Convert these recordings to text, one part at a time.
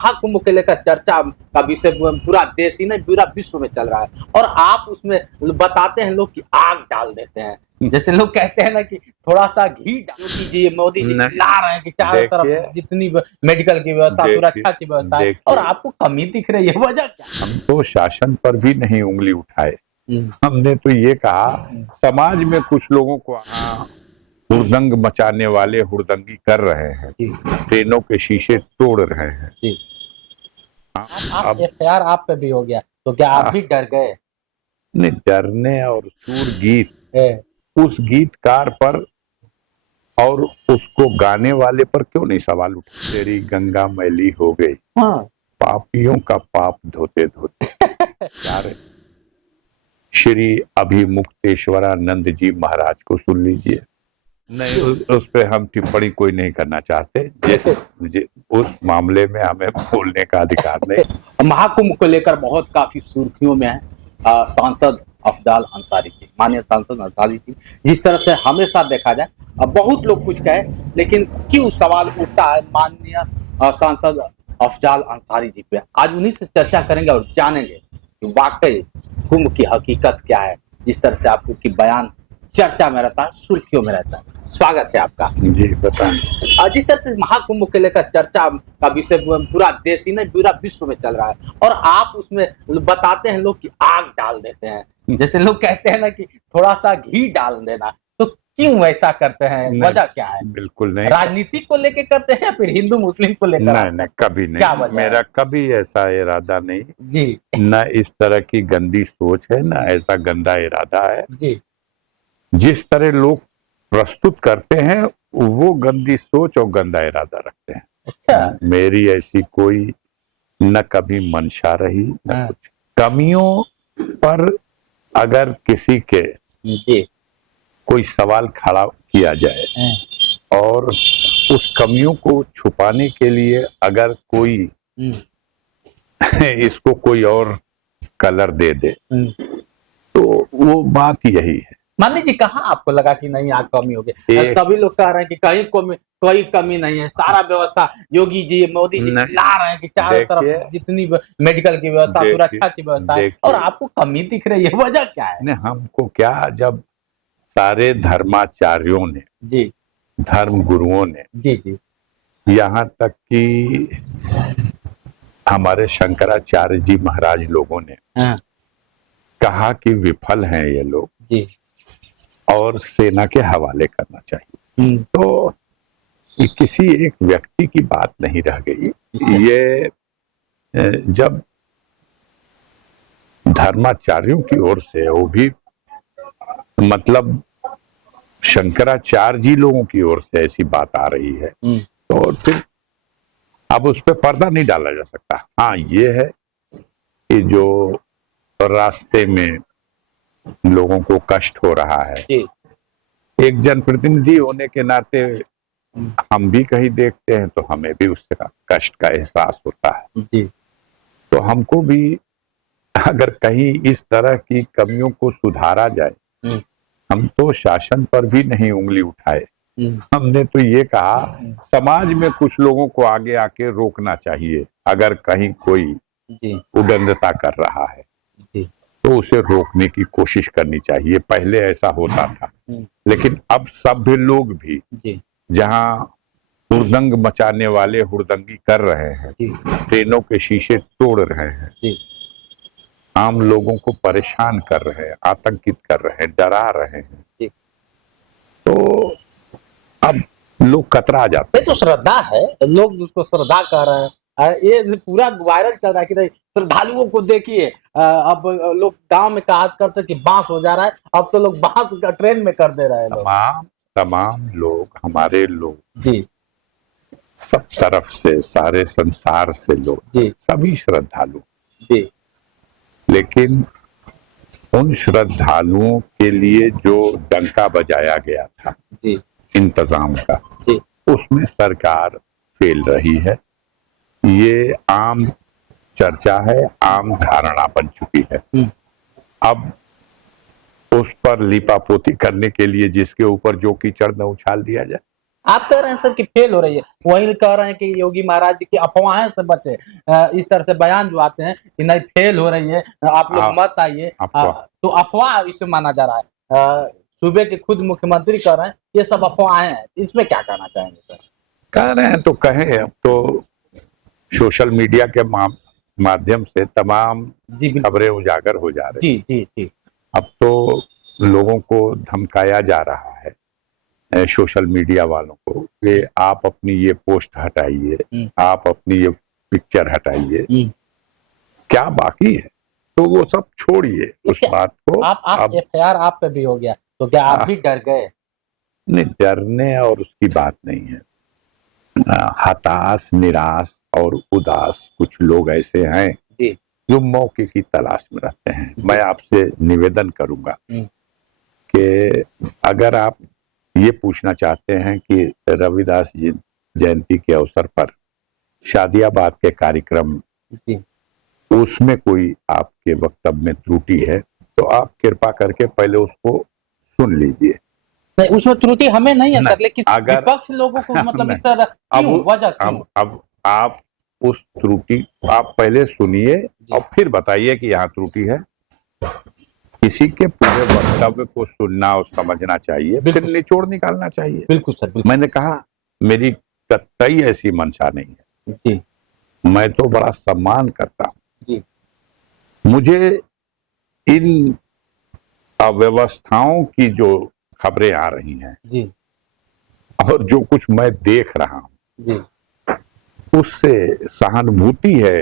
महाकुंभ को लेकर चर्चा का विषय पूरा देश ही नहीं पूरा विश्व में चल रहा है और आप उसमें बताते हैं लोग कि आग डाल देते हैं। जैसे लोग कहते हैं ना कि थोड़ा सा घी डालो कीजिए, मोदी जी ला रहे हैं कि चारों तरफ जितनी मेडिकल की व्यवस्था, सुरक्षा की व्यवस्था है और आपको कमी दिख रही है, वजह क्या? हम तो शासन पर भी नहीं उंगली उठाए, हमने तो ये कहा समाज में कुछ लोगों को हुड़दंग मचाने वाले हुड़दंगी कर रहे हैं, ट्रेनों के शीशे तोड़ रहे हैं। अब FIR आप पे भी हो गया तो क्या आप भी डर गए? नहीं, डरने और सुर गीत उस गीतकार पर और उसको गाने वाले पर क्यों नहीं सवाल उठा? तेरी गंगा मैली हो गई, पापियों का पाप धोते धोते। श्री अभिमुक्तेश्वरानंद जी महाराज को सुन लीजिए। नहीं, उस पे हम टिप्पणी कोई नहीं करना चाहते, जैसे उस मामले में हमें बोलने का अधिकार नहीं। महाकुंभ को लेकर बहुत काफी सुर्खियों में है सांसद अफजाल अंसारी जी, माननीय सांसद अंसारी जी। जिस तरह से हमेशा देखा जाए बहुत लोग कुछ कहे, लेकिन क्यों सवाल उठता है माननीय सांसद अफजाल अंसारी जी पे? आज उन्हीं से चर्चा करेंगे और जानेंगे कि वाकई कुंभ की हकीकत क्या है। जिस तरह से आपको की बयान चर्चा में रहता है, सुर्खियों में रहता है। स्वागत है आपका जी, बताएं। जिस तरह से महाकुंभ को लेकर चर्चा का विषय पूरा देश ही नहीं पूरा विश्व में चल रहा है और आप उसमें बताते हैं लोग कि आग डाल देते हैं। जैसे लोग कहते हैं ना कि थोड़ा सा घी डाल देना, तो क्यों ऐसा करते हैं, वजह क्या है? बिल्कुल नहीं, राजनीति को लेकर करते हैं या फिर हिंदू मुस्लिम को लेकर? नहीं, कभी नहीं, मेरा कभी ऐसा इरादा नहीं जी, न इस तरह की गंदी सोच है, न ऐसा गंदा इरादा है जी। जिस तरह लोग प्रस्तुत करते हैं वो गंदी सोच और गंदा इरादा रखते हैं। अच्छा। मेरी ऐसी कोई न कभी मंशा रही न कुछ। कमियों पर अगर किसी के कोई सवाल खड़ा किया जाए और उस कमियों को छुपाने के लिए अगर कोई इसको कोई और कलर दे दे तो वो बात यही है। मानी जी, कहाँ आपको लगा कि नहीं आग कमी हो गई? सभी लोग कह रहे हैं कि कहीं कोई कमी नहीं है, सारा व्यवस्था योगी जी मोदी जी ला रहे हैं कि चारों तरफ जितनी मेडिकल की व्यवस्था, सुरक्षा की व्यवस्था है और आपको कमी दिख रही है, वजह क्या है? हमको क्या, जब सारे धर्माचार्यों ने जी, धर्म गुरुओं ने जी, यहाँ तक कि हमारे शंकराचार्य जी महाराज लोगों ने कहा कि विफल हैं ये लोग जी और सेना के हवाले करना चाहिए, तो किसी एक व्यक्ति की बात नहीं रह गई। ये जब धर्माचार्यों की ओर से, वो भी मतलब शंकराचार्य जी लोगों की ओर से ऐसी बात आ रही है तो फिर अब उस पर पर्दा नहीं डाला जा सकता। हाँ, ये है कि जो रास्ते में लोगों को कष्ट हो रहा है, एक जनप्रतिनिधि होने के नाते हम भी कहीं देखते हैं तो हमें भी उससे कष्ट का एहसास होता है जी। तो हमको भी अगर कहीं इस तरह की कमियों को सुधारा जाए, हम तो शासन पर भी नहीं उंगली उठाए, हमने तो ये कहा समाज में कुछ लोगों को आगे आके रोकना चाहिए। अगर कहीं कोई उदंडता कर रहा है तो उसे रोकने की कोशिश करनी चाहिए। पहले ऐसा होता था, लेकिन अब सभ्य लोग भी जहां हुड़दंग मचाने वाले हुड़दंगी कर रहे हैं, ट्रेनों के शीशे तोड़ रहे हैं, आम लोगों को परेशान कर रहे हैं, आतंकित कर रहे हैं, डरा रहे हैं, तो अब लोग कतरा जाते हैं। तो श्रद्धा है, लोग उसको श्रद्धा कर रहे हैं। ये पूरा वायरल चल रहा है कि श्रद्धालुओं को देखिए, अब लोग गांव में कहा करते कि बांस हो जा रहा है, अब तो लोग बांस का ट्रेन में कर दे रहे हैं। तमाम लोग, हमारे लोग जी, सब तरफ से, सारे संसार से लोग जी, सभी श्रद्धालु जी, लेकिन उन श्रद्धालुओं के लिए जो डंका बजाया गया था जी, इंतजाम का, जी, उसमें सरकार फेल रही है। ये आम चर्चा है, आम धारणा बन चुकी है। अब उस पर लीपापोती करने के लिए जिसके ऊपर जो कीचड़ न उछाल दिया जाए, आप कह रहे हैं सर कि फेल हो रही है, वही कह रहे हैं कि योगी महाराज जी की अफवाहें से बचे। इस तरह से बयान जो आते हैं कि नहीं फेल हो रही है, आप लोग मत आइए, तो अफवाह इसे माना जा रहा है। सूबे के खुद मुख्यमंत्री कह रहे हैं ये सब अफवाहें हैं, इसमें क्या कहना चाहेंगे सर? कह रहे हैं तो कहें, अब तो सोशल मीडिया के माध्यम से तमाम खबरें उजागर हो जा रही जी जी जी। अब तो लोगों को धमकाया जा रहा है सोशल मीडिया वालों को कि आप अपनी ये पोस्ट हटाइए, आप अपनी ये पिक्चर हटाइए, क्या बाकी है? तो वो सब छोड़िए उस बात को। आप एफआईआर आप पे भी हो गया, तो क्या आप भी डर गए? नहीं, डरने और उसकी बात नहीं है। हताश, निराश और उदास कुछ लोग ऐसे हैं जी, जो मौके की तलाश में रहते हैं। मैं आपसे निवेदन करूंगा कि अगर आप ये पूछना चाहते हैं कि रविदास जी जयंती के अवसर पर शादियाबाद के कार्यक्रम जी, उसमें कोई आपके वक्तव्य में त्रुटि है तो आप कृपा करके पहले उसको सुन लीजिए। नहीं, उसमें त्रुटि हमें नहीं है सर, लेकिन अगर विपक्ष लोगों को मतलब इस तरह क्यों, वजह क्यों? अब आप उस त्रुटि आप पहले सुनिए और फिर बताइए कि यहाँ त्रुटि है। किसी के पूरे वक्तव्य को सुनना और समझना चाहिए, फिर निचोड़ निकालना चाहिए। बिल्कुल सर, बिल्कुल। मैंने कहा मेरी कतई ऐसी मंशा नहीं है जी, मैं तो बड़ा सम्मान करता हूँ जी, मुझे इन अव्यवस्थाओं की जो खबरें आ रही हैं जी, और जो कुछ मैं देख रहा हूँ जी, उससे सहानुभूति है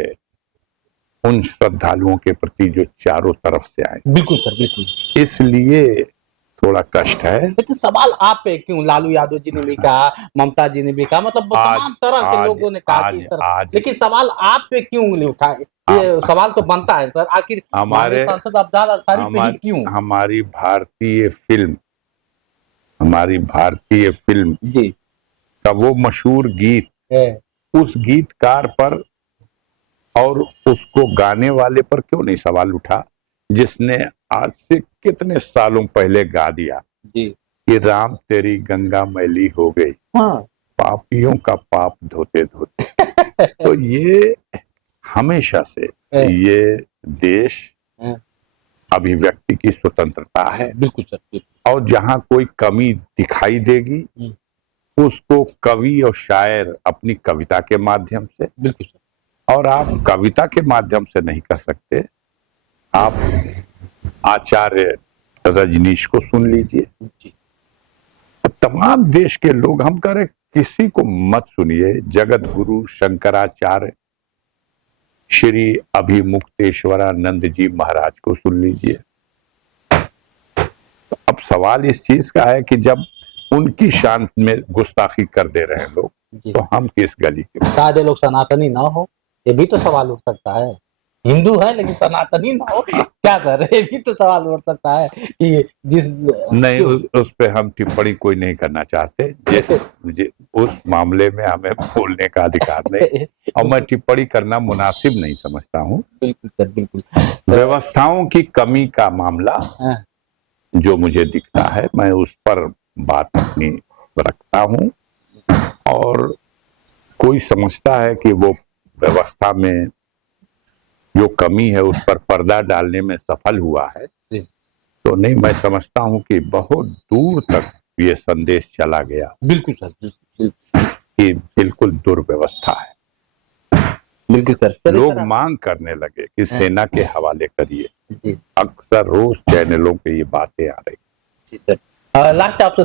उन श्रद्धालुओं के प्रति जो चारों तरफ से आए। बिल्कुल सर, बिल्कुल। इसलिए थोड़ा कष्ट है। लेकिन सवाल आप पे क्यों? लालू यादव जी ने भी कहा, ममता जी ने भी कहा, मतलब तमाम तरह के लोगों ने कहा कि इस तरह, लेकिन सवाल आप पे क्यों उंगली उठाए? ये सवाल तो बनता है सर, आखिर हमारे सांसद अफजाल अंसारी पे ही क्यों? हमारी भारतीय फिल्म जी का वो मशहूर गीत है, उस गीतकार पर और उसको गाने वाले पर क्यों नहीं सवाल उठा, जिसने आज से कितने सालों पहले गा दिया जी, कि राम तेरी गंगा मैली हो गई, हाँ, पापियों का पाप धोते धोते। तो ये हमेशा से ये देश अभिव्यक्ति की स्वतंत्रता है। बिल्कुल सर, बिल्कुल। और जहां कोई कमी दिखाई देगी उसको कवि और शायर अपनी कविता के माध्यम से, बिल्कुल सर, और आप कविता के माध्यम से नहीं कर सकते, आप आचार्य रजनीश को सुन लीजिए। तमाम देश के लोग, हम कह रहे किसी को मत सुनिए, जगत गुरु शंकराचार्य श्री अभिमुक्तेश्वरानंद जी महाराज को सुन लीजिए। तो अब सवाल इस चीज का है कि जब उनकी शान में गुस्ताखी कर दे रहे हैं लोग, तो हम किस गली के? शायद ये लोग सनातनी ना हो, ये भी तो सवाल उठ सकता है। हिंदू है लेकिन सनातनी ना हो, क्या कर रहे? ये भी तो सवाल उठ सकता है कि जिस नहीं, उस पे हम टिप्पणी कोई नहीं करना चाहते। उस मामले में हमें बोलने का अधिकार नहीं और मैं टिप्पणी करना मुनासिब नहीं समझता हूँ। बिल्कुल सर, बिल्कुल। व्यवस्थाओं की कमी का मामला जो मुझे दिखता है, मैं उस पर बात अपनी रखता हूँ, और कोई समझता है कि वो व्यवस्था में जो कमी है उस पर पर्दा डालने में सफल हुआ है, तो नहीं, मैं समझता हूं कि बहुत दूर तक ये संदेश चला गया। बिल्कुल सर, बिल्कुल कि बिल्कुल दुर्व्यवस्था है। बिल्कुल सर। लोग मांग करने लगे कि सेना के हवाले करिए। अक्सर रोज चैनलों पे ये बातें आ रही। जी सर, लास्ट आपसे